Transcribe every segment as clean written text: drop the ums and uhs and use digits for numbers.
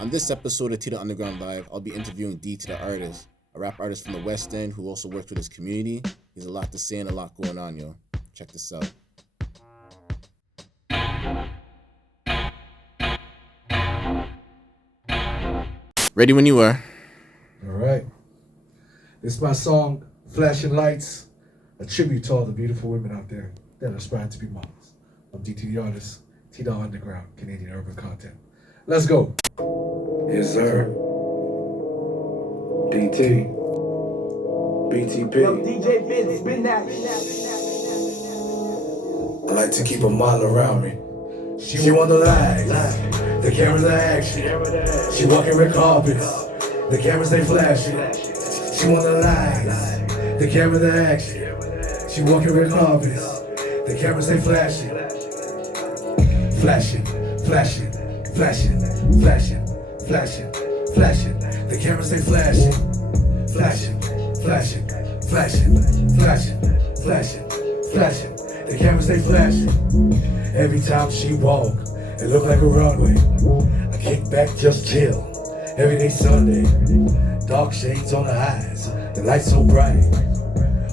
On this episode of Tdotunderground Live, I'll be interviewing D to the artist, a rap artist from the West End who also works with his community. He's a lot to say and a lot going on, yo. Check this out. Ready when you are. All right. This is my song, Flashing Lights, a tribute to all the beautiful women out there that aspire to be models. I'm DT the artist, Tdotunderground, Canadian urban content. Let's go. Yes, sir. DT. BTP. Yo, DJ Biz, spin that. I like to keep a model around me. She want the lights, the cameras are action. She walking red carpets, the cameras they flashing. She want the lights, the cameras are action. She walking red carpets, the cameras they flashing. Flashing, flashing, flashing, flashing, flashing, flashing. The cameras they flashing. Flashing, flashing, flashing, flashing, flashing, flashing. The cameras they flashing. Every time she walk, it look like a runway. I kick back, just chill. Every day Sunday, dark shades on the eyes. The lights so bright.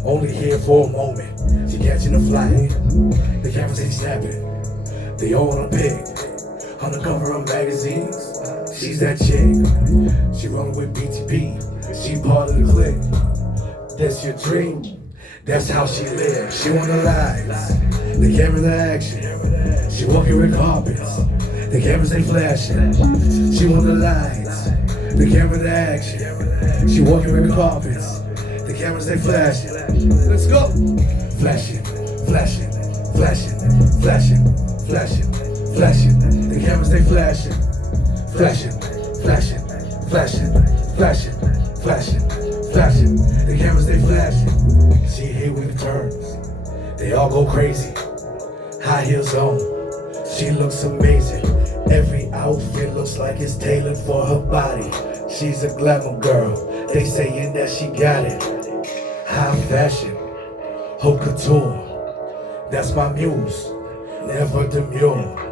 Only here for a moment. She catching a flight. The cameras they snapping. They all on a pic. On the cover of magazines. She's that chick. She rolling with BTP. She part of the clique. That's your dream. That's how she lives. She want the lights, the camera, the action. She walking with carpets, the cameras they flashing. She want the lights, the camera, the action. She walking with carpets, the cameras they flashing. Let's go. Flashing, flashing, flashing, flashing, flashing, flashing. The cameras they flashing. Flashing, flashing, flashing, flashing, flashing, flashing. The cameras they flashing. She hit with the turns. They all go crazy. High heels on. She looks amazing. Every outfit looks like it's tailored for her body. She's a glamour girl. They saying that she got it. High fashion, haute couture. That's my muse. Never demure.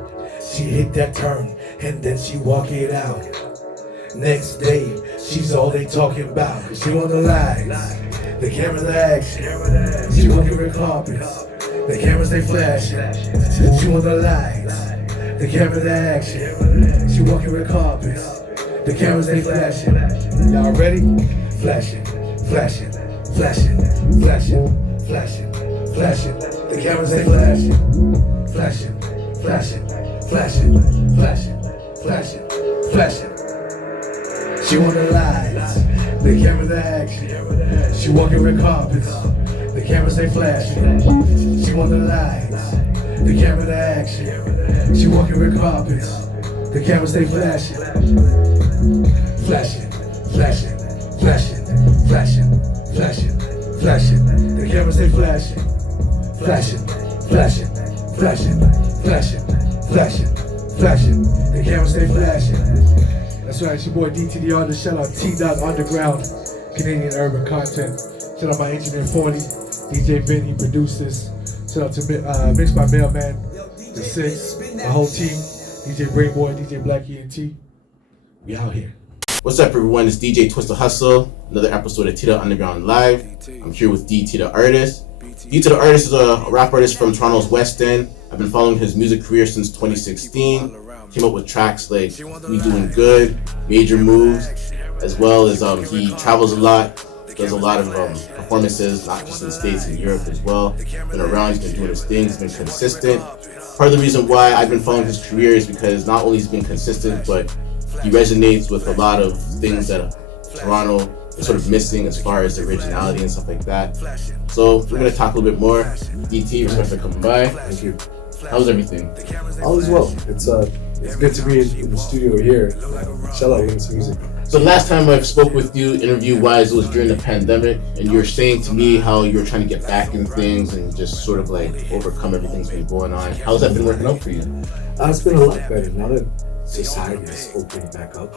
She hit that turn and then she walk it out. Next day, she's all they talking about. She want the lights, the cameras the action. She walking red carpets, the cameras they flashing. She want the lights, the camera the action. She walking red carpets, the cameras they flashing. Y'all ready? Flashing, flashing, flashing, flashing, flashing, flashing. The cameras they flashing, flashing, flashing, flashing, flashing, flashing, flashing. She want the lights, the camera, the action. She walking red carpets, the cameras they flashing. She want the lights, the camera, the action. She walking red carpets, the cameras they flashing. Flashing, flashing, flashing, flashing, flashing, flashing. The cameras they flashing. Flashing, flashing, flashing, flashing, flashing, flashing. The cameras they flashing. That's right, it's your boy DT the artist. Shout out Tdotunderground, Canadian urban content. Shout out my engineer 40, DJ Vinny, produced this. Shout out to Mixed by Mailman, the Six, my whole team, DJ Brainboy, DJ Black ENT. We out here. What's up, everyone? It's DJ Twist the Hustle. Another episode of Tdotunderground Live. I'm here with D to the artist. D to the artist is a rap artist from Toronto's West End. I've been following his music career since 2016. Came up with tracks like We Doing Good, Major Moves, as well as he travels a lot, does a lot of performances, not just in the States, in Europe as well. Been around, he's been doing his thing, he's been consistent. Part of the reason why I've been following his career is because not only he's been consistent, but he resonates with a lot of things that Toronto is sort of missing as far as originality and stuff like that. So we're going to talk a little bit more. DT, respect for coming by. Thank you. How's everything? All is well. It's good to be in the studio here. Shout out Wings Music. So last time I spoke with you, interview-wise, it was during the pandemic, and you were saying to me how you were trying to get back in things and just sort of like overcome everything that's been going on. How's that been working out for you? It's been a lot better now that society is opening back up.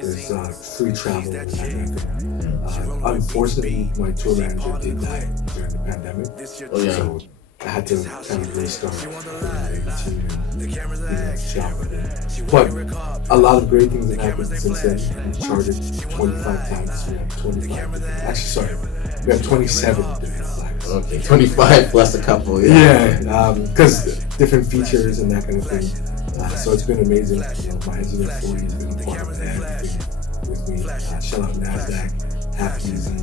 There's free travel and that. Unfortunately, my tour manager did die during the pandemic. Oh yeah. So I had to kind of restart the team and shop again. But a lot of great things have happened since then. We charted 25 times. We have 25. Actually, sorry, we have 27 different flags. Okay, 25 plus a couple. Yeah, because different features and that kind of thing. So it's been amazing. My engineer Floyd has been part of everything with me. Shout out NASDAQ, Half Easy.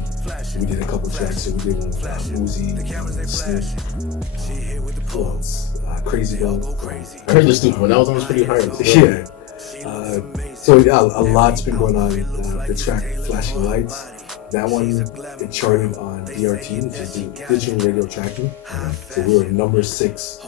We did a couple tracks. So we did one with Uzi, Snoop, who else? Crazy Bell. I heard the stupid one. That was almost pretty hard. Yeah. So yeah, a lot's been going on. The track Flashing Lights. That one, it charted on DRT, which is the digital radio tracking. So we were number 6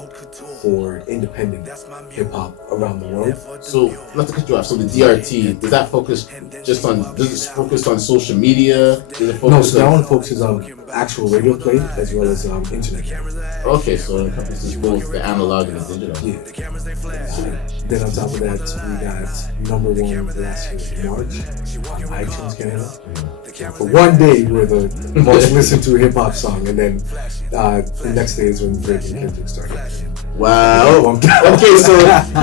for independent hip hop around the world. So, not to cut you off, so the DRT, does it focus on social media? Does it focus No, so that one focuses on actual radio play as well as internet. Okay, so it encompasses both the analog and the digital. Yeah. Then on top of that, we got number 1 last year in March on iTunes Canada. For one day, we were the most listened to hip hop song, and then the next day is when Drake and Kendrick started. Wow. Okay, so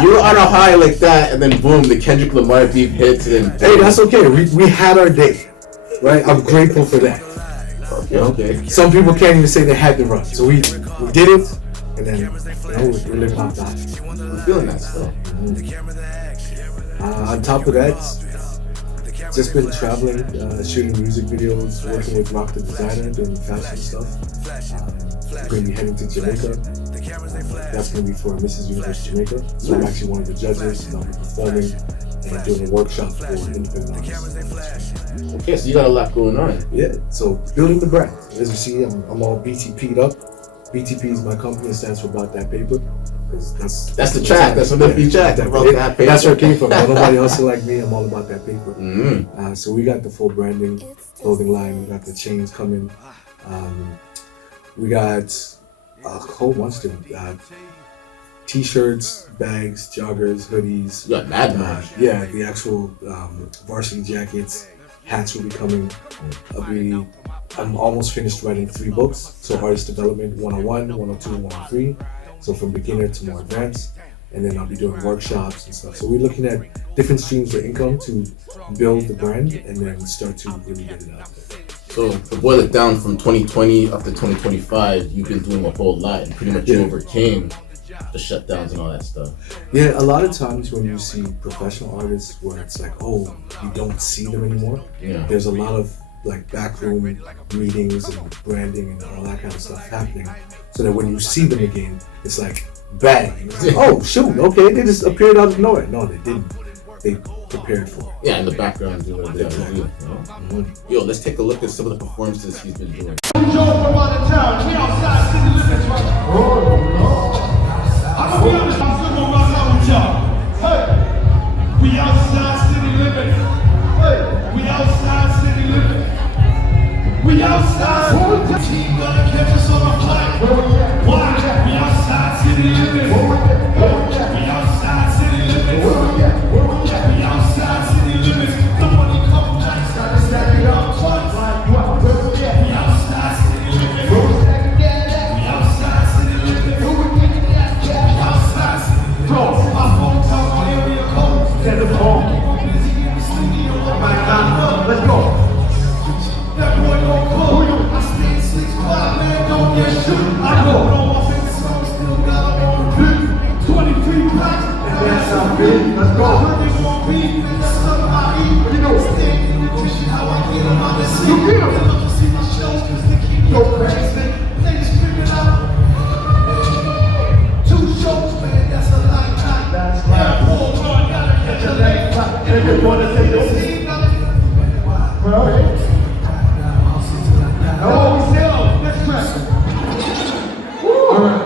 you're on a high like that, and then boom, the Kendrick Lamar beat hits, and then hey, that's okay. We had our day, right? I'm grateful for that. Okay. Some people can't even say they had the run, so we did it, and then we're living off that. I'm feeling that still. On top of that, just been traveling, shooting music videos, working with Rock the Designer, doing fashion stuff. I'm going to be heading to Jamaica. That's going to be for Mrs. Universe Jamaica. So I'm actually one of the judges, and I'll be performing and doing a workshop for independent artists. Okay, so you got a lot going on. Yeah, so building the brand. As you see, I'm all BTP'd up. BTP is my company, it stands for About That Paper. That's the track. That's what the track. About that paper. That's where it came from. Nobody hustle like me. I'm all about that paper. Mm-hmm. So we got the full branding, clothing line. We got the chains coming. We got a whole bunch of t-shirts, bags, joggers, hoodies. You got mad much. Yeah, the actual varsity jackets, hats will be coming. I'm almost finished writing 3 books. So artist development 101, 102, and 103. So from beginner to more advanced, and then I'll be doing workshops and stuff. So we're looking at different streams of income to build the brand and then start to really get it out there. So to boil it down, from 2020 up to 2025, you've been doing a whole lot, and pretty much you overcame the shutdowns and all that stuff. Yeah, a lot of times when you see professional artists where it's like, oh, you don't see them anymore. Yeah. There's a lot of like backroom meetings and branding and all that kind of stuff happening. So that when you see them again, it's like bang. It's like, oh shoot, okay, they just appeared out of nowhere. No, they didn't. They prepared for it. Yeah, in the background doing what they have to do. You know? Mm-hmm. Yo, let's take a look at some of the performances he's been doing. We outside city living. We outside city living. We outside. Team gonna catch us on a flight. Why? We outside city living. We outside city living. We outside city living. The money come back. Stack it up twice. We outside city living. We outside city living. We outside city living. Bro, my phone tell my area code. Set the phone. Let's go. That boy gon' call. I stay 6'5", man, don't get shoot. I go. My favorite song still got on repeat. 23 packs, and that's how big. Let's go. They gon' be, that's something I eat. You know, standing in the shit, how I get them out of the seat. They love to see the shows, cause they keep me crazy. They just figured out. 2 shows, man, that's a lifetime. That's right. Yeah, boy, gotta catch a late flight. And you wanna take the seat. Right. Oh, we sell. Next track. All right.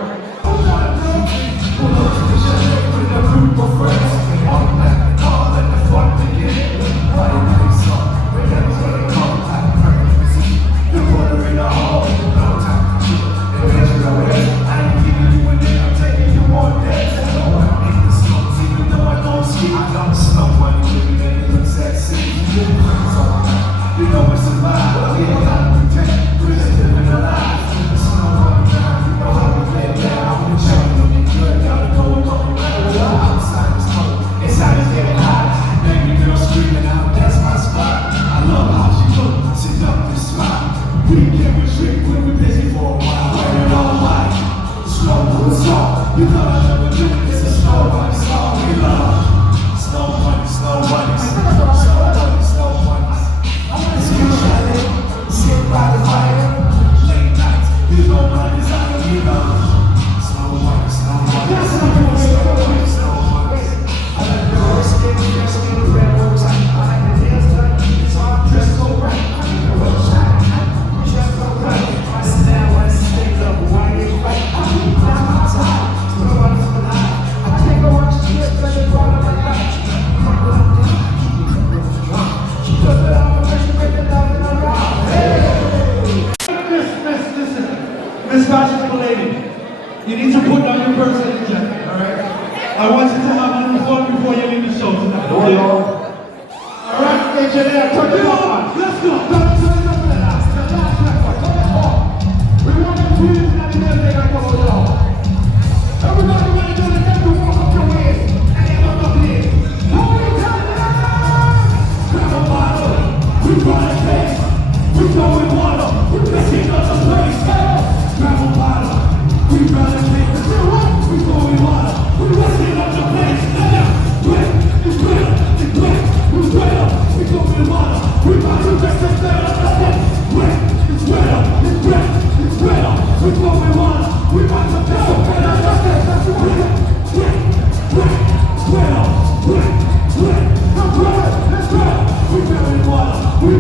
So,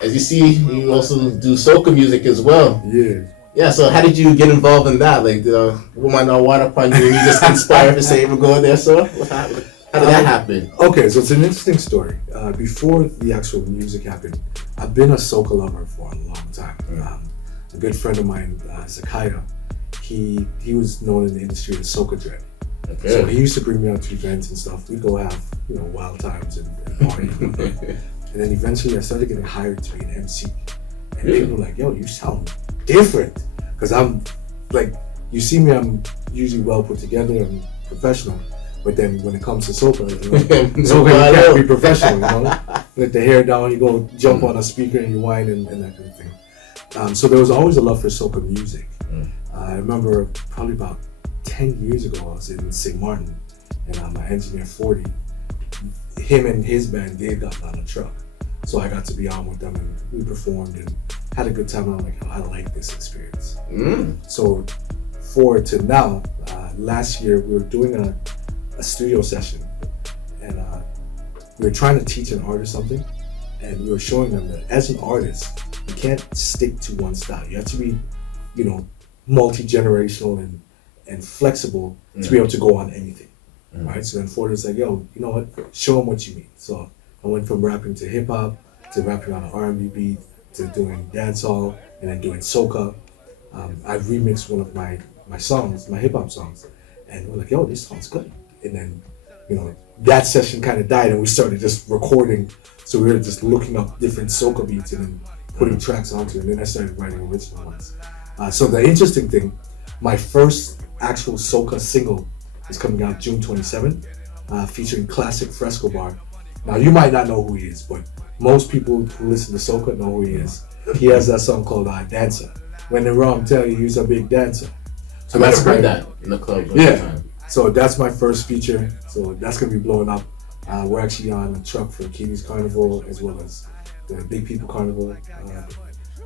as you see, you also do soca music as well. Yeah. Yeah, so how did you get involved in that? Like, woman not water upon you and you just inspired to say, we're going there, so? How did that happen? Okay, so it's an interesting story. Before the actual music happened, I've been a soca lover for a long time. A good friend of mine, Zakaya, he was known in the industry as Soca Dread. Okay. So he used to bring me out to events and stuff. We'd go have, wild times and party. And then eventually I started getting hired to be an MC. And people were like, yo, you sound different. Because I'm, like, you see me, I'm usually well put together, I'm professional. But then when it comes to soca, soca you can't be professional, Let the hair down, you go jump on a speaker and you whine and that kind of thing. So there was always a love for soca music. I remember probably about 10 years ago, I was in St. Martin, and my engineer 40, him and his band, they got on a truck. So I got to be on with them and we performed and had a good time. And I'm like, I like this experience. So forward to now, last year we were doing a studio session and we were trying to teach an artist something, and we were showing them that as an artist, you can't stick to one style. You have to be, multi-generational and flexible to be able to go on anything. Right? So then Ford was like, yo, you know what? Show them what you mean. So I went from rapping to hip hop to rapping on an R&B beat to doing dancehall and then doing soca. I remixed one of my songs, my hip hop songs, and we're like, yo, this sounds good. And then, that session kind of died and we started just recording. So we were just looking up different soca beats and then putting tracks onto it. And then I started writing original ones. So the interesting thing, my first actual soca single is coming out June 27th, featuring classic Fresco Bar. Now you might not know who he is, but most people who listen to soca know who he is. He has that song called Dancer. When they're wrong, tell you he's a big dancer. So that's heard that in the club. Yeah. So that's my first feature. So that's gonna be blowing up. We're actually on a truck for Kitty's Carnival as well as the Big People Carnival.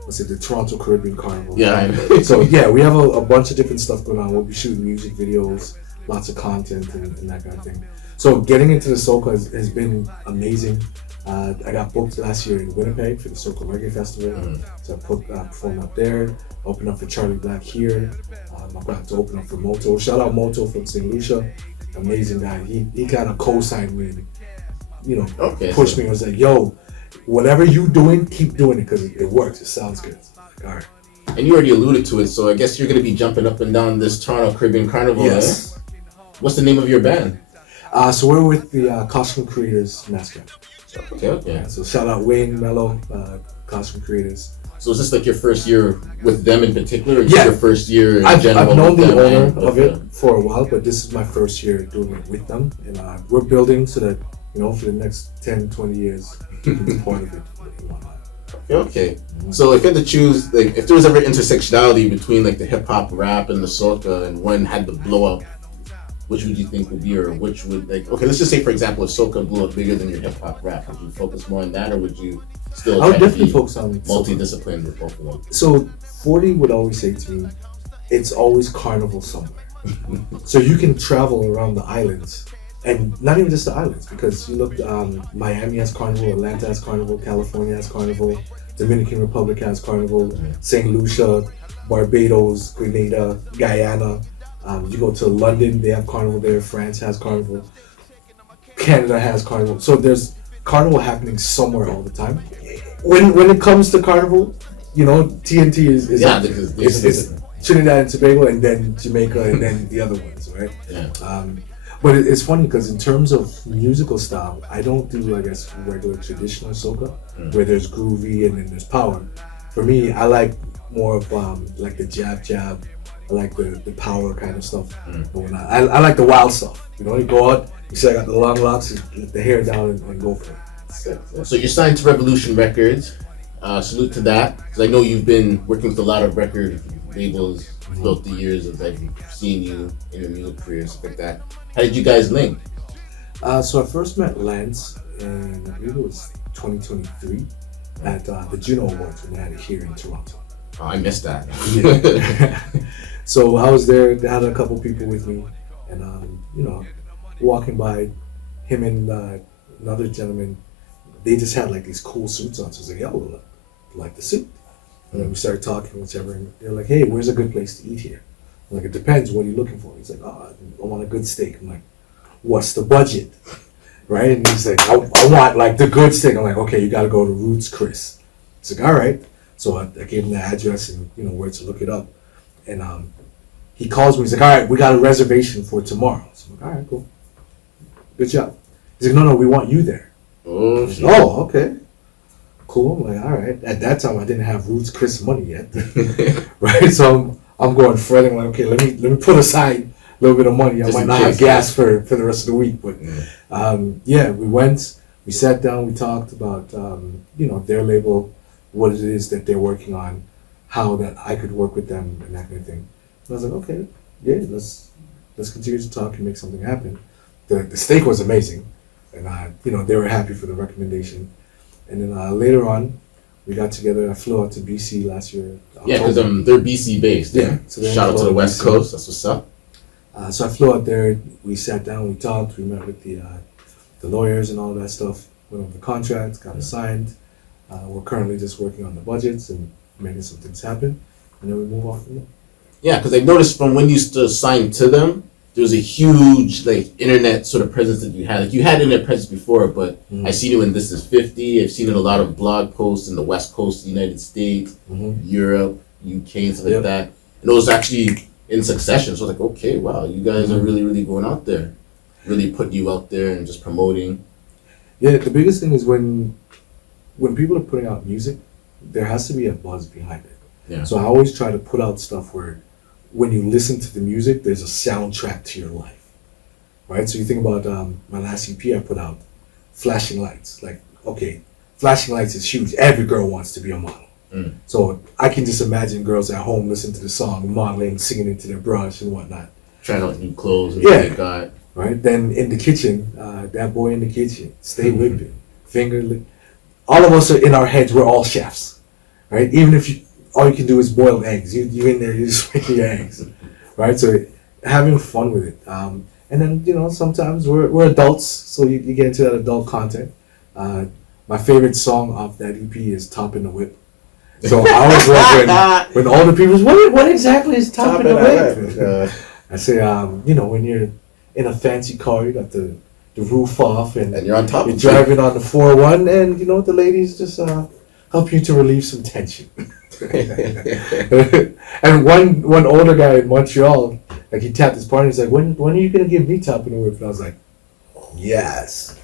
The Toronto Caribbean Carnival. Yeah. So yeah, we have a bunch of different stuff going on. We'll be shooting music videos, lots of content and that kind of thing. So getting into the soca has been amazing. I got booked last year in Winnipeg for the Soca Reggae Festival. So I performed up there, opened up for Charlie Black here. I'm about to open up for Moto. Shout out Moto from St. Lucia. Amazing guy. He kind of co-signed me and, pushed me and was like, yo, whatever you doing, keep doing it because it works. It sounds good. Like, all right. And you already alluded to it, so I guess you're going to be jumping up and down this Toronto Caribbean Carnival. Yes. What's the name of your band? So we're with the Costume Creators mascot. Okay. Yeah, so shout out Wayne Mello, Costume Creators. So is this like your first year with them in particular, or Yeah. your first year in I've general? known with the them? owner of it for a while, but this is my first year doing it with them. And we're building so that, for the next 10, 20 years, we can be part of it. Okay. So if you had to choose, like, if there was ever intersectionality between like the hip hop, rap, and the soca, and one had to blow up, which would you think would be, or which would, like, okay, let's just say for example, if soca blew up bigger than your hip hop rap, would you focus more on that, or would you still I would try to definitely be focus on multidisciplined with both of them? So 40 would always say to me, it's always carnival somewhere. So you can travel around the islands, and not even just the islands, because you look, Miami has carnival, Atlanta has carnival, California has carnival, Dominican Republic has carnival, St. Lucia, Barbados, Grenada, Guyana. You go to London, they have carnival there. France has carnival. Canada has carnival. So there's carnival happening somewhere all the time. When it comes to carnival, TNT is Trinidad and Tobago, and then Jamaica, and then the other ones, right? Yeah. But it's funny because in terms of musical style, I don't do, I guess, regular traditional soca, where there's groovy and then there's power. For me, I like more of like the jab. I like the power kind of stuff. But when I like the wild stuff. You go out, you say I got the long locks, you let the hair down and go for it. So you're signed to Revolution Records. Salute to that, because I know you've been working with a lot of record labels throughout the years as I've seen you in your music career, stuff like that. How did you guys link? So I first met Lance in, I believe it was 2023 at the Juno Awards when they had it here in Toronto. Oh, I missed that. Yeah. So I was there. They had a couple people with me, and walking by, him and another gentleman, they just had like these cool suits on. So I was like, "Yo, like the suit." And then we started talking, whichever. And they're like, "Hey, where's a good place to eat here?" I'm like, "It depends. What are you looking for?" He's like, "Oh, I want a good steak." I'm like, "What's the budget?" Right? And he's like, I want like the good steak." I'm like, "Okay, you got to go to Roots Chris." He's like, "All right." So I gave him the address and where to look it up, and he calls me. He's like, "All right, we got a reservation for tomorrow." So I'm like, "All right, cool, good job." He's like, "No, we want you there." Oh, Like, "Oh, okay, cool." I'm like, "All right." At that time, I didn't have Roots Chris money yet, right? So I'm going fretting like, "Okay, let me put aside a little bit of money. I Just might in not case, have gas for the rest of the week." But we went. We sat down. We talked about their label, what it is that they're working on, how that I could work with them, and that kind of thing. And I was like, "Okay, yeah, let's continue to talk and make something happen." The steak was amazing, and they were happy for the recommendation. And then later on, we got together. I flew out to BC last year. yeah, because they're BC based. Yeah, so they're Shout in out to the Florida, West BC. Coast. That's what's up. So I flew out there. We sat down. We talked. We met with the lawyers and all that stuff. Went over the contracts. Got it signed. We're currently just working on the budgets and making some things happen, and then we move on from there. Yeah, because I noticed from when you signed to them, there was a huge like internet sort of presence that you had. Like you had internet presence before, but I seen it in This Is 50. I've seen it in a lot of blog posts in the West Coast, of the United States, Europe, UK, and stuff like that. And it was actually in succession. So I was like, okay, wow, you guys are really, really going out there, really putting you out there and just promoting. Yeah, the biggest thing is when people are putting out music, there has to be a buzz behind it. Yeah. So I always try to put out stuff where when you listen to the music, there's a soundtrack to your life, right? So you think about my last EP I put out, Flashing Lights. Like, okay, Flashing Lights is huge. Every girl wants to be a model. So I can just imagine girls at home listening to the song, modeling, singing into their brush and whatnot. Trying out new clothes and Yeah. what they got. Right? Then in the kitchen, that boy in the kitchen, stay whipping, finger lick. All of us are in our heads, we're all chefs, right? Even if all you can do is boil eggs, you in there, you just making your eggs, right? So having fun with it. And then, sometimes we're adults, so you get into that adult content. My favorite song off that EP is Top in the Whip. So I was like, when all the people, what exactly is Top in the Whip? I say, when you're in a fancy car, you got the roof off, and you're on top you're of driving on the 401, and the ladies just help you to relieve some tension. And one older guy in Montreal, like he tapped his partner, he's like, when are you gonna give me Top in the Whip? And I was like, yes.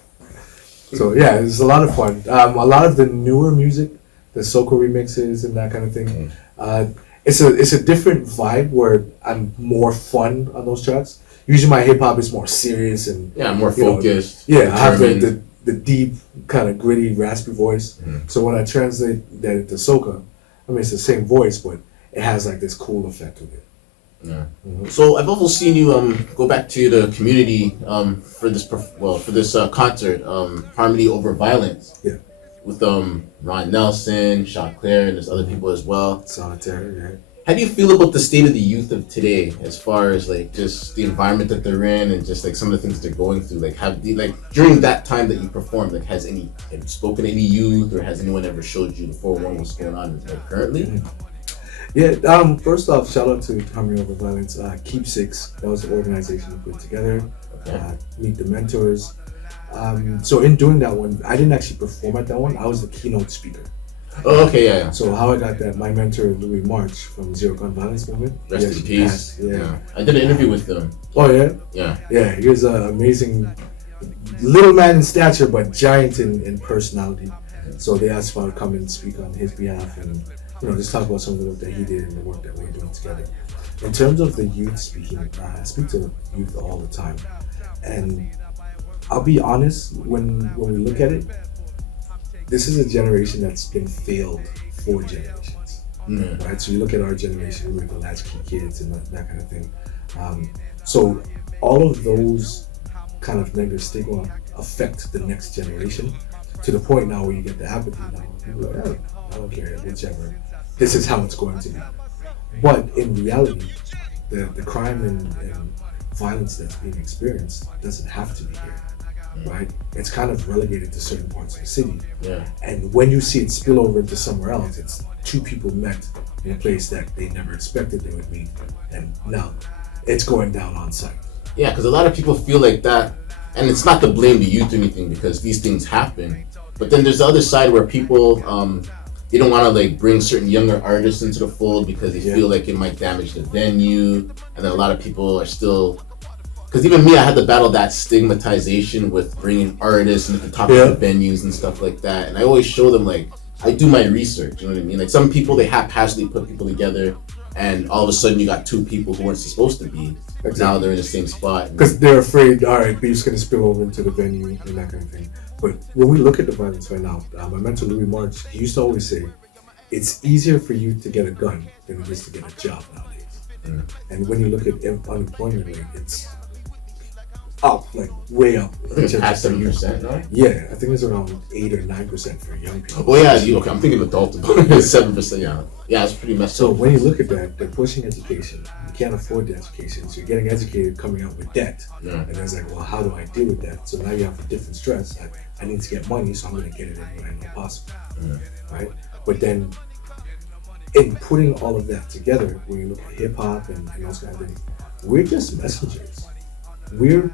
So yeah, it's a lot of fun. A lot of the newer music, the soca remixes and that kind of thing. It's a different vibe where I'm more fun on those tracks. Usually my hip hop is more serious and more focused. I have determined. the deep kind of gritty raspy voice. So when I translate that to soca, I mean it's the same voice, but it has like this cool effect with it. Yeah. So I've also seen you go back to the community for this concert, Harmony Over Violence. Yeah. With Ron Nelson, Sean Claire, and there's other people as well. Solitary, right? How do you feel about the state of the youth of today, as far as like just the environment that they're in and just like some of the things they're going through? Like, during that time that you performed, like, have you spoken to any youth, or has anyone ever showed you the 401 what's going on currently? Yeah. First off, shout out to Harmony Over Violence. Keepsakes, that was the organization we put together. Okay. Meet the Mentors. So in doing that one, I didn't actually perform at that one. I was the keynote speaker. Oh, okay, yeah. So how I got that, my mentor Louis March from Zero Gun Violence Movement. Rest in peace. Yeah. I did an interview with them. Oh yeah. Yeah. Yeah, he was an amazing little man in stature, but giant in personality. So they asked if I would come and speak on his behalf and just talk about some of the work that he did and the work that we're doing together. In terms of the youth speaking, I speak to youth all the time, and I'll be honest, when we look at it, this is a generation that's been failed 4 generations, right? So you look at our generation, we're the latchkey kids and that kind of thing. So all of those kind of negative stigma affect the next generation to the point now where you get the apathy now. People are like, hey, I don't care, whichever. This is how it's going to be. But in reality, the crime and violence that's being experienced doesn't have to be here, right? It's kind of relegated to certain parts of the city. Yeah. And when you see it spill over into somewhere else, it's two people met in a place that they never expected they would meet, and now it's going down on site. Yeah, because a lot of people feel like that, and it's not to blame the youth or anything because these things happen. But then there's the other side where people, they don't want to like bring certain younger artists into the fold because they feel like it might damage the venue, and then a lot of people are still. Because even me, I had to battle that stigmatization with bringing artists and talking to venues and stuff like that. And I always show them like I do my research. You know what I mean? Like some people they haphazardly put people together, and all of a sudden you got two people who weren't supposed to be. Exactly. Now they're in the same spot because they're afraid. All right, beef's gonna spill over into the venue and that kind of thing. But when we look at the violence right now, my mentor Louis March, he used to always say, it's easier for you to get a gun than it is to get a job nowadays. And when you look at unemployment rate, it's up, like way up. At 7%, right? Yeah, I think it's around 8 or 9% for young people. Oh yeah, okay, I'm thinking adult. 7%, yeah. Yeah, it's pretty messed up. So when you look at that, they're pushing education. You can't afford the education, so you're getting educated, coming out with debt. Yeah. And it's like, well, how do I deal with that? So now you have a different stress. I need to get money, so I'm going to get it any way I know possible. Right? But then, in putting all of that together, when you look at hip hop and those kind of things, we're just messengers. We're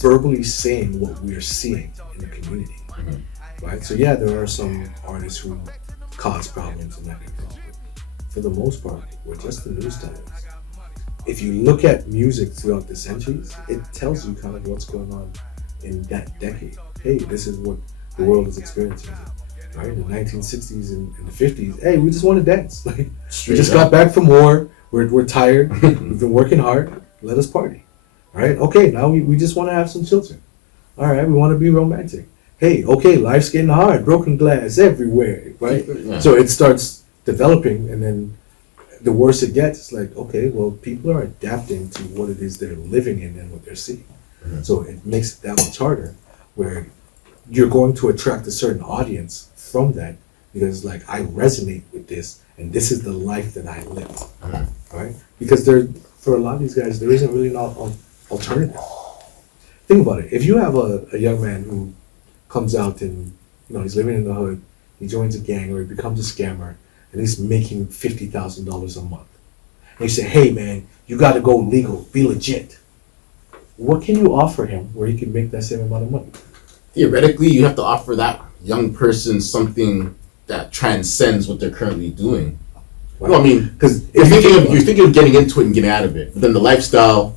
verbally saying what we're seeing in the community, right? So yeah, there are some artists who cause problems and that kind of thing. For the most part, we're just the news tellers. If you look at music throughout the centuries, it tells you kind of what's going on in that decade. Hey, this is what the world is experiencing, right? In the 1960s and the 50s, hey, we just want to dance. Like, we just got back from war. We're tired. We've been working hard. Let us party. Right? Okay, now we just want to have some children. All right, we want to be romantic. Hey, okay, life's getting hard. Broken glass everywhere, right? Yeah. So it starts developing, and then the worse it gets, it's like, okay, well, people are adapting to what it is they're living in and what they're seeing. So it makes it that much harder, where you're going to attract a certain audience from that, because like, I resonate with this, and this is the life that I lived, right? Because for a lot of these guys, there isn't really an alternative. Think about it. If you have a young man who comes out and he's living in the hood, he joins a gang or he becomes a scammer, and he's making $50,000 a month, and you say, "Hey man, you got to go legal, be legit." What can you offer him where he can make that same amount of money? Theoretically, you have to offer that young person something that transcends what they're currently doing. Right. No, I mean, because you're thinking of getting into it and getting out of it, but then the lifestyle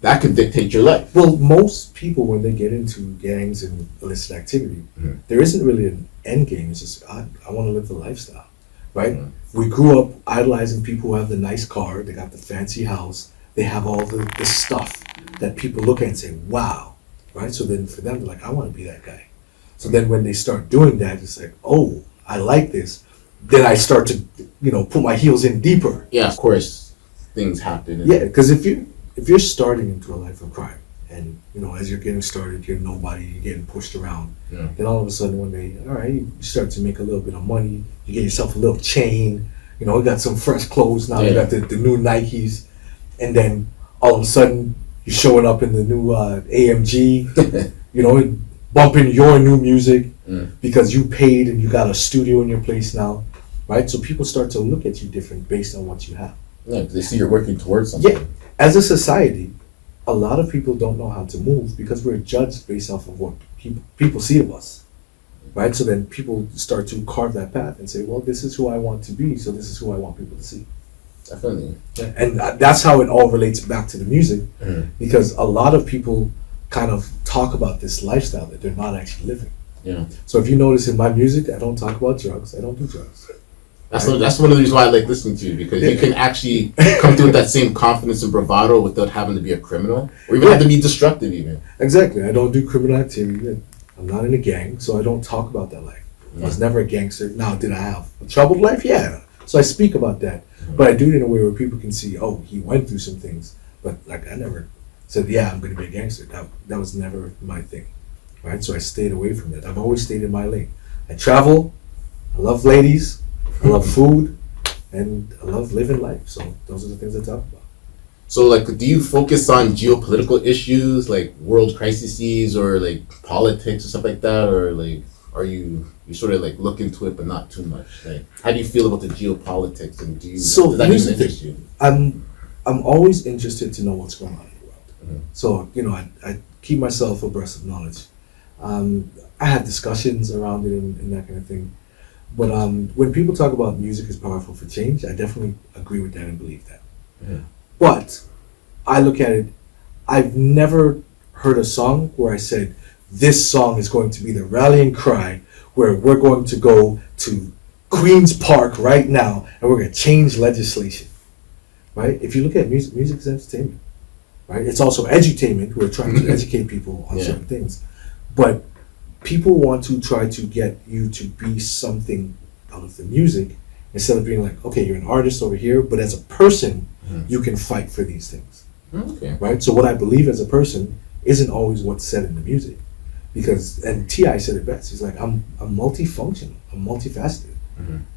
that could dictate your life. Well, most people, when they get into gangs and illicit activity, there isn't really an end game. It's just, I want to live the lifestyle, right? We grew up idolizing people who have the nice car, they got the fancy house, they have all the stuff that people look at and say, wow, right? So then for them, they're like, I want to be that guy. So then when they start doing that, it's like, oh, I like this. Then I start to, put my heels in deeper. Yeah, of course, things happen. Yeah, because if you're starting into a life of crime, and as you're getting started, you're nobody, you're getting pushed around, then all of a sudden one day, all right, you start to make a little bit of money, you get yourself a little chain, you got some fresh clothes now, you got the new Nikes, and then all of a sudden you're showing up in the new AMG, bumping your new music because you paid and you got a studio in your place now, right? So people start to look at you different based on what you have. Yeah, because they see you're working towards something. Yeah. As a society, a lot of people don't know how to move because we're judged based off of what people see of us, right? So then people start to carve that path and say, well, this is who I want to be, so this is who I want people to see. Definitely. Yeah. And that's how it all relates back to the music, because a lot of people kind of talk about this lifestyle that they're not actually living. Yeah. So if you notice in my music, I don't talk about drugs. I don't do drugs. That's one of the reasons why I like listening to you, because you can actually come through with that same confidence and bravado without having to be a criminal or even have to be destructive even. Exactly. I don't do criminal activity. I'm not in a gang, so I don't talk about that life. I was never a gangster. Now, did I have a troubled life? Yeah. So I speak about that. But I do it in a way where people can see, oh, he went through some things. But like I never said, yeah, I'm going to be a gangster. That was never my thing, right? So I stayed away from it. I've always stayed in my lane. I travel, I love ladies, I love food, and I love living life. So those are the things I talk about. So, like, do you focus on geopolitical issues, like world crises or, like, politics or stuff like that? Or, like, are you sort of, like, look into it but not too much? Like, how do you feel about the geopolitics? And does that even interest you? I'm always interested to know what's going on in the world. So, I keep myself abreast of knowledge. I have discussions around it and that kind of thing. But when people talk about music is powerful for change, I definitely agree with that and believe that. But I look at it, I've never heard a song where I said, this song is going to be the rallying cry where we're going to go to Queen's Park right now and we're going to change legislation. Right? If you look at music, music is entertainment. Right? It's also edutainment. We're trying to educate people on certain things. But people want to try to get you to be something out of the music instead of being like, okay, you're an artist over here, but as a person, you can fight for these things. Right? So what I believe as a person isn't always what's said in the music. Because, and T.I. said it best, he's like, I'm multifunctional, I'm multifaceted.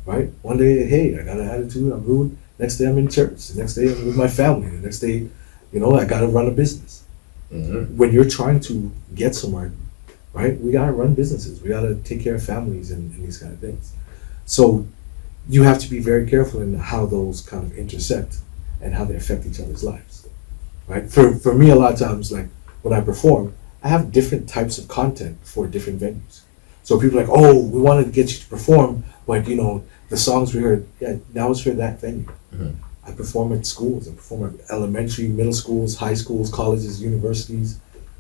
Right? One day, hey, I got an attitude, I'm rude. Next day I'm in church. The next day I'm with my family. The next day, I got to run a business. When you're trying to get somewhere, right, we got to run businesses. We got to take care of families and these kind of things. So you have to be very careful in how those kind of intersect and how they affect each other's lives, right? For me, a lot of times, like when I perform, I have different types of content for different venues. So people are like, oh, we wanted to get you to perform, but the songs we heard, now it's for that venue. I perform at schools. I perform at elementary, middle schools, high schools, colleges, universities.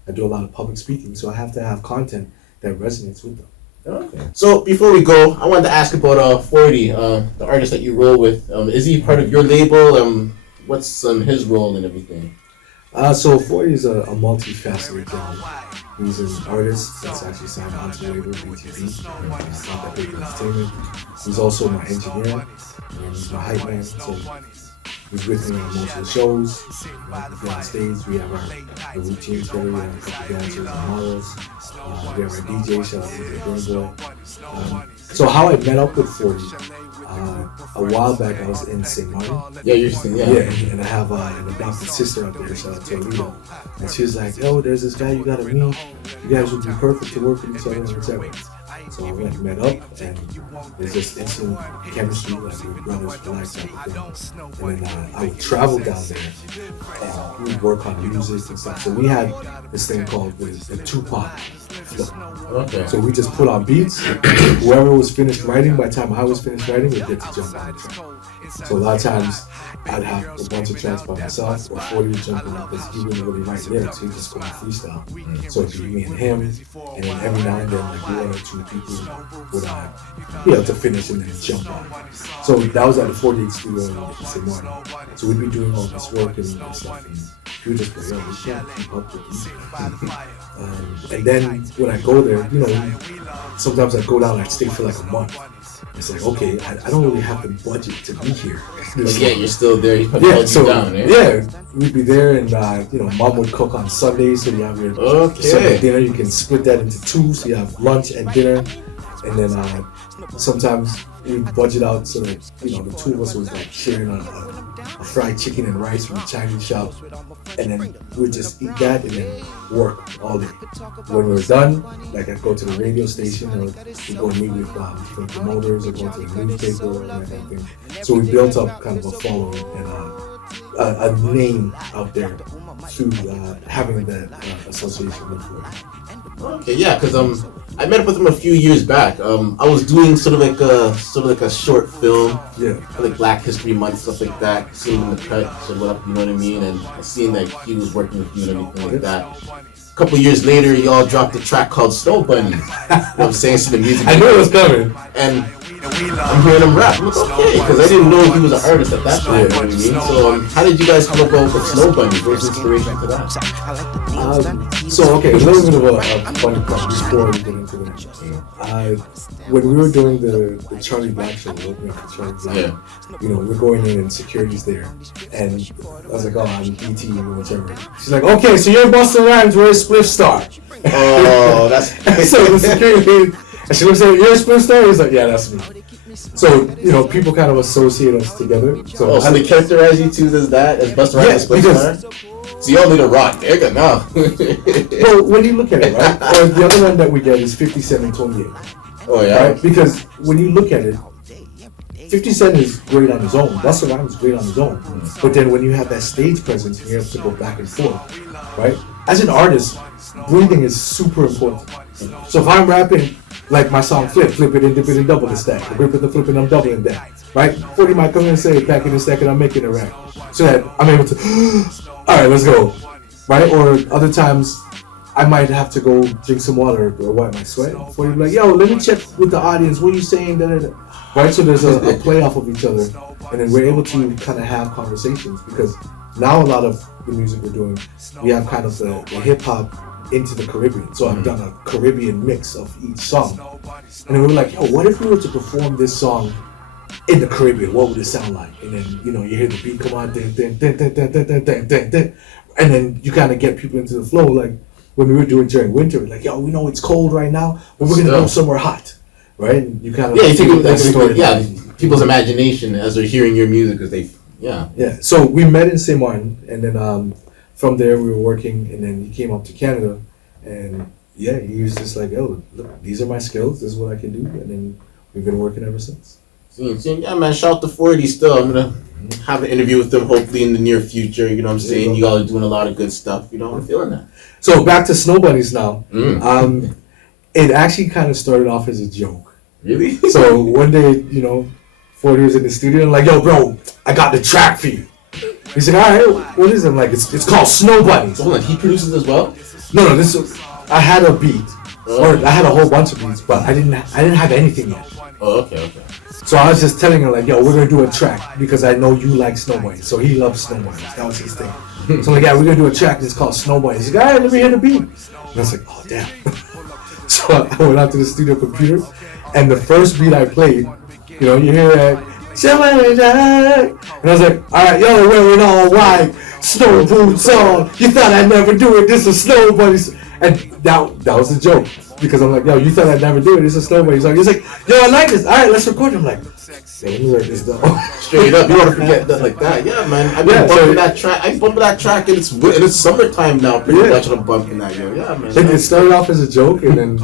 I do a lot of public speaking, so I have to have content that resonates with them. Okay. So before we go, I wanted to ask about 40, the artist that you roll with. Is he part of your label? What's his role and everything? So 40 is a multifaceted gentleman. He's an artist that's actually signed onto the label BTP, Not That Big Entertainment. He's also my engineer, and he's my hype man. So he's with me on most of the shows. If we're on stage, we have our routine together. We have a couple dancers and models. We have our DJ, shout out to DJ Boy. So how I met up with 40, a while back I was in St. Martin. Yeah, you're saying, yeah. Yeah, and I have an adopted sister out there, shout out to Alita. And she was like, yo, there's this guy you gotta meet. You guys would be perfect to work with each other and whatever. So I went and met up, and there's just instant chemistry, like we're brothers for life type of thing. And then I would travel down there, and we'd work on music and stuff. So we had this thing called the Tupac flow. Okay. So we just put on beats. Whoever was finished writing, by the time I was finished writing, we'd get to jump on the track. So a lot of times, I'd have a bunch of tracks by myself, or 40 would jump in because he wouldn't really write lyrics, he'd just go on freestyle. So it'd be me and him, and then every now and then, like one or two people would be able to finish and then jump on. So that was at the 48 studio in St. Martin. So we'd be doing all this work and stuff, and we would just go, yo, we can't keep up with these guys. And then when I go there, sometimes I go down and I stay for like a month. It's like, okay, I don't really have the budget to be here. But yeah, you're still there. You down, right? Yeah, we'd be there, and mom would cook on Sundays, so you have your Sunday dinner. You can split that into two, so you have lunch and dinner, and then sometimes we budget out so that the two of us was like sharing a fried chicken and rice from a Chinese shop, and then we'd just eat that and then work all day. When we were done, like I'd go to the radio station, or we'd go meet with different promoters, or go to the newspaper, and that kind of thing. So we built up kind of a following and a name out there through having that association with it. Okay, yeah, because I met up with him a few years back. I was doing sort of like a short film, for like Black History Month, stuff like that. Seeing him in the cut, said what up, you know what I mean, and seeing that he was working with you and everything like that. A couple years later, y'all dropped a track called Snow Bunny. You know what I'm saying? So the music. I knew it was coming. And I'm hearing him rap. I'm like, okay, because I didn't know he was an artist at that time. You know what I mean? So how did you guys come up with Snow Bunny? Where's the inspiration to that? So okay, a little bit of a funny part before we get into that. When we were doing the Charlie Black show, we opening up for Charlie Black, you know, we're going in and security's there, and I was like, oh, I'm ET or whichever. She's like, okay, so you're Busta Rhymes, where's Spliff Star? Oh, that's so the security, and she looks at me, you're Spliff Star? He's like, yeah, that's me. So, you know, people kind of associate us together. So, so they characterize you two as that, as Busta Rhymes, Spliff Star? So y'all need a rock, nigga, no. Well, when you look at it, right? Or the other one that we get is 50 Cent and 28. Oh, yeah? Right? Because when you look at it, 50 Cent is great on his own. Busta Rhymes is great on his own. But then when you have that stage presence, you have to go back and forth, right? As an artist, breathing is super important. So if I'm rapping, like my song Flip it and dip it and double the stack. I grip it and flip it and I'm doubling that, right? 40 might come in and say, back in the stack and I'm making a rap. So that I'm able to, alright, let's go, right? Or other times, I might have to go drink some water or wipe my sweat. Before you're like, yo, let me check with the audience, what are you saying? Da, da, da. Right? So there's a play off of each other, and then we're able to kind of have conversations, because now a lot of the music we're doing, we have kind of the hip hop into the Caribbean. So I've done a Caribbean mix of each song. And then we were like, yo, what if we were to perform this song in the Caribbean? What would it sound like? And then, you know, you hear the beat come on, dun, dun, dun, dun, dun, dun, dun, dun, dun, dun. And then you kind of get people into the flow. Like when we were doing during winter, like, yo, we know it's cold right now, but we're going to go somewhere hot. Right? And you kind of you take that story. Yeah, people's imagination as they're hearing your music, because they, Yeah. So we met in St. Martin, and then from there we were working, and then he came up to Canada, and yeah, he was just like, oh, look, these are my skills, this is what I can do, and then we've been working ever since. Yeah, man, shout out to 40 still. I'm going to have an interview with them hopefully in the near future, you know what I'm saying? You all are doing a lot of good stuff, you know, I'm feeling that. So back to Snow Bunnies now. It actually kind of started off as a joke. Really? So one day, you know, 40 was in the studio and like, yo, bro, I got the track for you. He's like, all right, what is it? I'm like, it's called Snow Bunnies. So hold on, he produces as well? No, I had a beat, or I had a whole bunch of beats, but I didn't have anything yet. Oh, okay. So I was just telling him like, yo, we're gonna do a track because I know you like Snow Bunnies. So he loves Snow Bunnies. That was his thing. So I'm like, yeah, we're gonna do a track and it's called Snow Bunnies. He's like, all right, let me hear the beat. And I was like, oh damn. So I went out to the studio computer, and the first beat I played, you know, you hear that, and I was like, all right, y'all are wearing all white, snow boots on. You thought I'd never do it. This is Snow Bunnies, and that was a joke. Because I'm like, yo, you thought I'd never do it. It's a Snow Bunny song. He's like, yo, I like this. All right, let's record it. I'm like, let me write this down. Straight up, you want to forget that like that? Yeah, man. I've been bumping that track. I bumped that track, and it's summertime now. Pretty much, I'm bumping that. Yeah, man. It started off as a joke, and then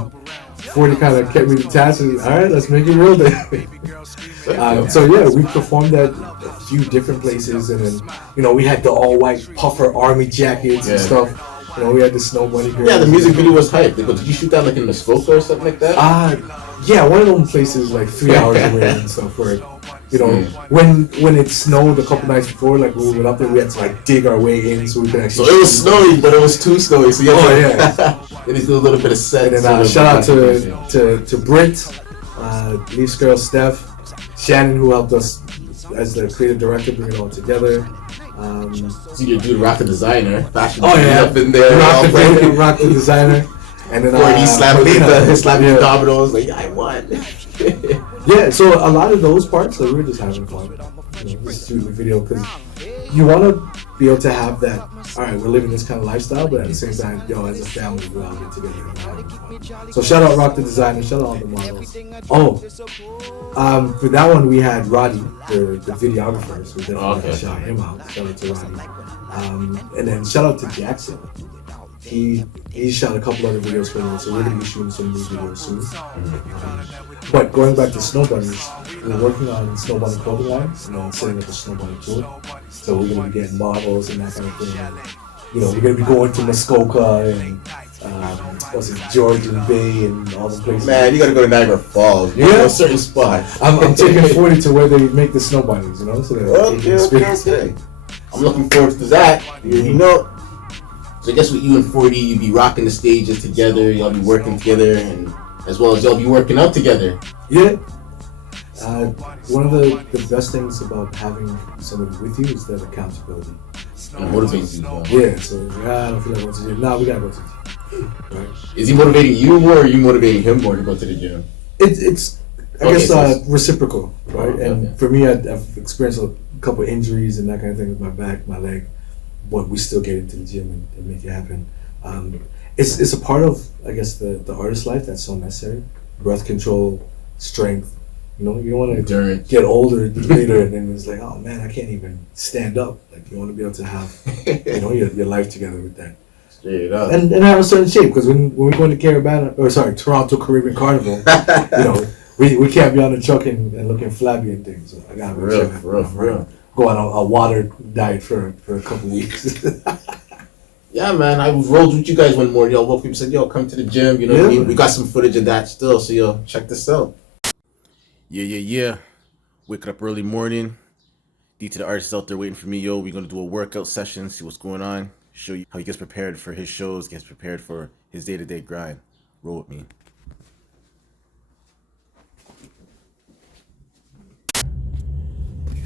40 kind of kept me detached. And all right, let's make it real then. So yeah, we performed at a few different places, and then you know we had the all white puffer army jackets and stuff. You know, we had the Snow Bunny girl. Yeah, the music video was hype. Did you shoot that like in the Soca or something like that? Yeah, one of those places like 3 hours away and stuff where, you know, when it snowed a couple nights before, like when we went up there, we had to like dig our way in so we could actually. So it was snowy, but it was too snowy. So yeah. It needs a little bit of set. And then shout out to Britt, Leaf's girl Steph, Shannon, who helped us as the creative director bring it all together. See your dude, Rock the Designer, fashion up in there, Rock the Designer, and then he slapped the dominoes, like I won. Yeah, so a lot of those parts, like, we were just having fun, you know, just shooting the video, because you want to be able to have that. All right, we're living this kind of lifestyle, but at the same time, yo, as a family, we all get together and have fun. So shout out Rock the Designer, shout out all the models. For that one we had Roddy, the videographer, so we definitely shout him out. Shout out to Roddy. And then shout out to Jackson. He shot a couple other videos for me, so we're gonna be shooting some new videos soon. But going back to Snow Bunnies, we're working on Snow Bunny clothing lines and setting up a Snow Bunny tour. So we're gonna be getting models and that kind of thing. And, you know, we're gonna be going to Muskoka and Georgian Bay and all the places. Man, you gotta go to Niagara Falls. You know, a certain spot. I'm taking 40 to where they make the snow bunnies, you know. So Okay. I'm looking forward to that. You know. So I guess with you and 40, you'd be rocking the stages together. Y'all be working together, and as well as y'all be working out together. Yeah. One of the best things about having somebody with you is that accountability. And motivates you, bro. Yeah, so I don't feel like going to the gym. Nah, we gotta go to the gym. Right? Is he motivating you more, or are you motivating him more to go to the gym? It's I Okay, guess so reciprocal, right? Okay, and okay. for me, I've experienced a couple injuries and that kind of thing with my back, my leg, but we still get into the gym and make it happen. It's a part of, I guess, the artist life that's so necessary. Breath control, strength. You know, you don't want to Endurance. get older later and then it's like, oh man, I can't even stand up. Like you want to be able to have, your life together with that. Straight up. And have a certain shape, because when we go into Toronto Caribbean Carnival, we can't be on the truck and looking flabby and things. So I gotta make sure For real. go on a water diet for a couple weeks. Yeah, man, I rolled with you guys one morning. Yo, woke up and said, yo, come to the gym. You know what I mean? We got some footage of that still, so yo, check this out. Yeah. Wake up early morning. D to the artists out there waiting for me. Yo, we're gonna do a workout session, see what's going on, show you how he gets prepared for his shows, gets prepared for his day-to-day grind. Roll with me.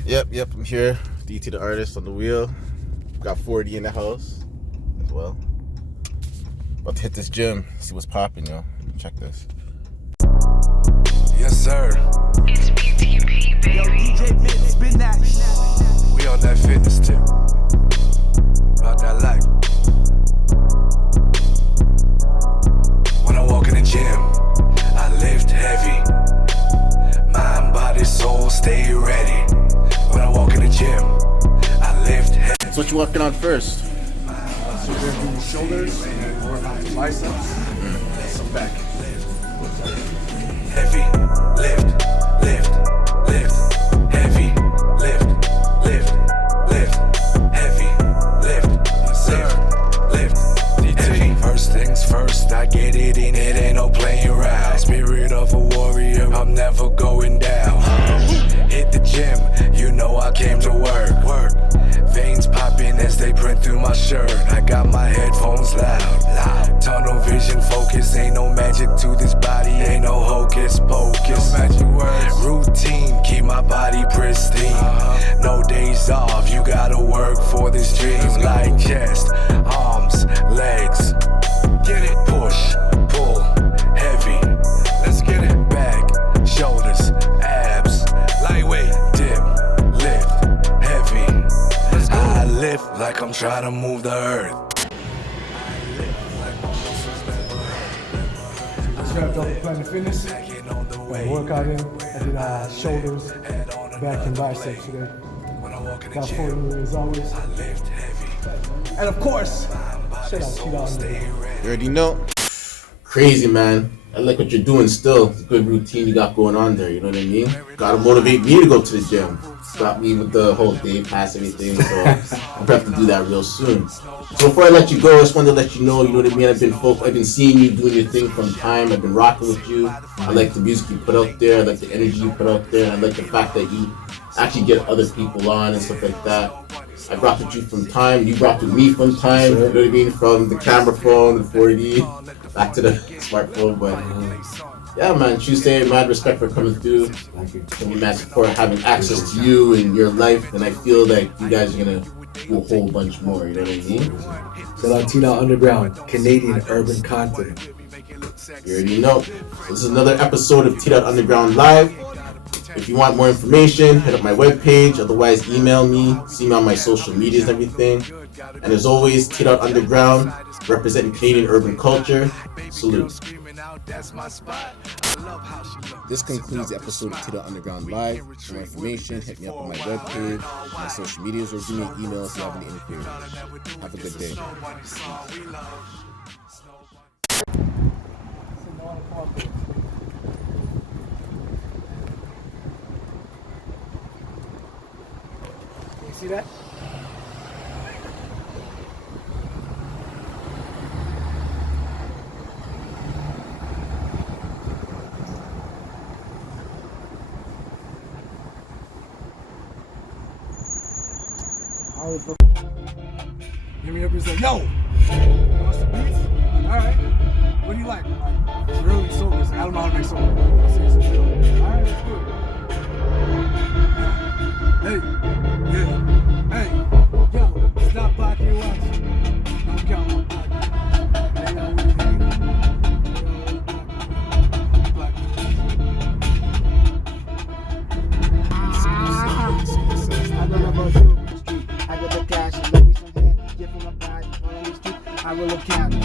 Yep, I'm here. D to the artist on the wheel. Got 40 in the house as well. About to hit this gym, see what's popping, yo. Check this. Yes, sir. It's BTP, baby. Yo, DJ Bit, spin that. We on that fitness tip. About that life. When I walk in the gym, I lift heavy. Mind, body, soul, stay ready. When I walk in the gym, I lift heavy. So what you working on first? So we're gonna do shoulders, work out the biceps, some back. Heavy, lift, heavy, lift, heavy, lift, heavy. First things first, I get it in, it ain't no playing around. Spirit of a warrior, I'm never going down. Hit the gym, you know I came to work. Veins popping as they print through my shirt. I got my headphones loud. Tunnel vision focus, ain't no magic to this body, ain't no hocus pocus. No magic words. Routine, keep my body pristine. No days off, you gotta work for this dream. Like chest, arms, legs. Get it, push, pull, heavy. Let's get it. Back, shoulders, abs, lightweight, dip, lift, heavy. I lift like I'm trying to move the earth. Just wrapped up with Planet Fitness. Got a workout in. I did shoulders, back, and biceps today. Got 40 as always. And of course, shout out Tdotunderground. You already know. Crazy, man. I like what you're doing still. It's a good routine you got going on there, you know what I mean? Gotta motivate me to go to the gym. Stop me with the whole day pass everything, so I'm gonna have to do that real soon. So before I let you go, I just wanted to let you know what I mean? I've been seeing you doing your thing from time. I've been rocking with you. I like the music you put out there. I like the energy you put out there. And I like the fact that you actually get other people on and stuff like that. I rocked with you from time. You rocked with me from time. You know what I mean? From the camera phone, the 4D, back to the smartphone. But yeah, man, Tuesday, mad respect for coming through. Thank you. And mad support having access to you and your life. And I feel like you guys are gonna do a whole bunch more. You know what I mean? Shout out Tdotunderground, Canadian urban content. You already know. So this is another episode of Tdotunderground Live. If you want more information, hit up my webpage. Otherwise, email me. See me on my social medias and everything. And as always, Tdotunderground, representing Canadian urban culture. Salute. This concludes the episode of Tdotunderground Live. For more information, hit me up on my webpage, my social medias, or give me an email if you have any inquiries. Have a good day. You see that? Hit me up and say, yo, you want some beats? Alright. What do you like? Like, it's really soca. I don't know how to make soca. I'll say some shit. Alright, let's do it. Hey, yeah, hey, yo, stop pocket watch. Don't count my pocket. They always hate. I don't know about you, street. I got the cash and let me some hand. Give from my body on the street. I will look out.